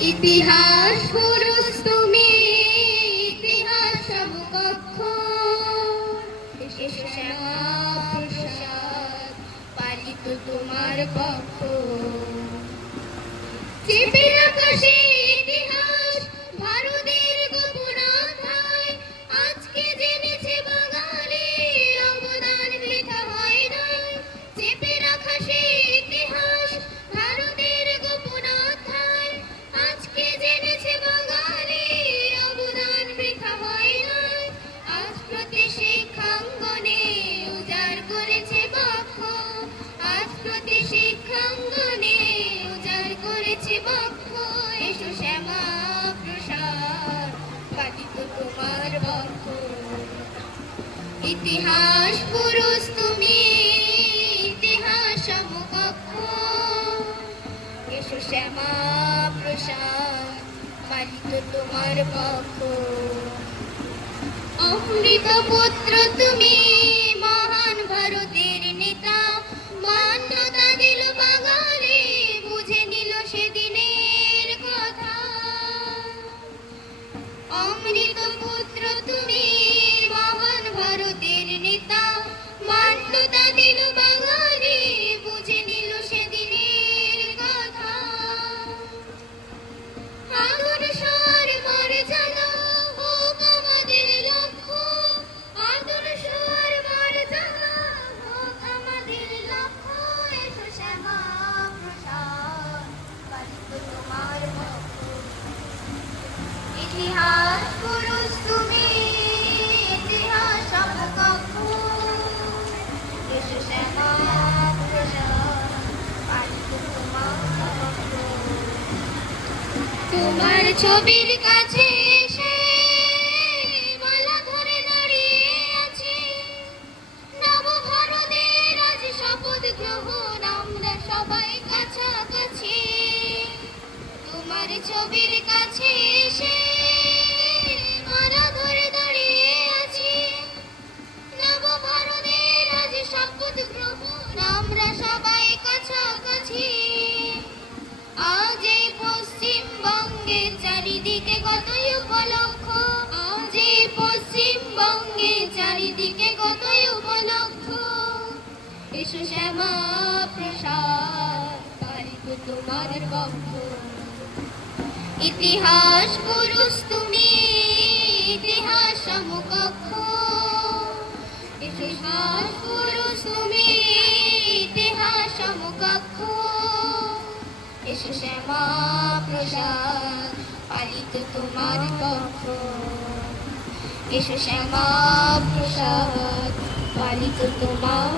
ইতিহাস পুরুষ তুমি, ইতিহাস সমকক্ষ, শ্যামা প্রসাদ পালিত তোমার পক্ষ। চেপে আকাশে ইতিহাস ভারতের গোপন অধ্যায়, আজকে জেনেছে বাঙালি অবদান বৃথা হয় নাই। চেপে আকাশে ইতিহাস ভারতের গোপন অধ্যায়, আজকে জেনেছে বাঙালি অবদান বৃথা হয় নাই। আজ প্রতি শিক্ষাঙ্গনে উজাড় করেছে বক্ষ, আজ প্রতি শিক্ষাঙ্গনে উজাড় করেছে বক্ষ। এসো শ্যামা প্রসাদ পালিত তোমার বক্ষ। ইতিহাস পুরুষ তুমি, ইতিহাস সমকক্ষ, এসো শ্যামা প্রসাদ পালিত তোমার পক্ষ। অমৃত পুত্র তুমি, মহান ভারতের নেতা, মান্যতা দিল বাঙালি, বুঝে নিল সেদিনের কথা। অমৃত পুত্র তুমি, মহান ভারতের নেতা, মান্যতা দিল বাঙালি, বুঝে নিল সেদিনের কথা। আদর্শ আর মর্যাদা হোক আমাদের লক্ষ্য, আদর্শ আর মর্যাদা হোক আমাদের লক্ষ্য। এসো শ্যামা প্রসাদ পালিত তোমার পক্ষ। ইতিহাস পুরুষ তুমি, ইতিহাস সমকক্ষ, এসো শ্যামা প্রসাদ পালিত তোমার পক্ষ। তোমার ছবির কাছে এসে মালা ধরে দাঁড়িয়ে আছে নবভারতের আজ শপথ গ্রহণ, আমরা সবাই কাছাকাছি। তোমার ছবির কাছে এসে মালা ধরে দাঁড়িয়ে আছি নবভারতের আজ শপথ গ্রহণ, আমরা সবাই কাছাকাছি। আজ এই পশ্চিমবঙ্গের চারিদিকে কতই উপলক্ষ, আজ এই পশ্চিমবঙ্গের চারিদিকে কতই উপলক্ষ। এসো শ্যামা প্রসাদ পালিত তোমার পক্ষ। ইতিহাস পুরুষ তুমি, ইতিহাস সমকক্ষ, ইতিহাস পুরুষ তুমি, ইতিহাস সমকক্ষ, এসো শ্যামা প্রসাদ পালিত তোমার পক্ষ। এসো শ্যামা প্রসাদ পালিত তোমার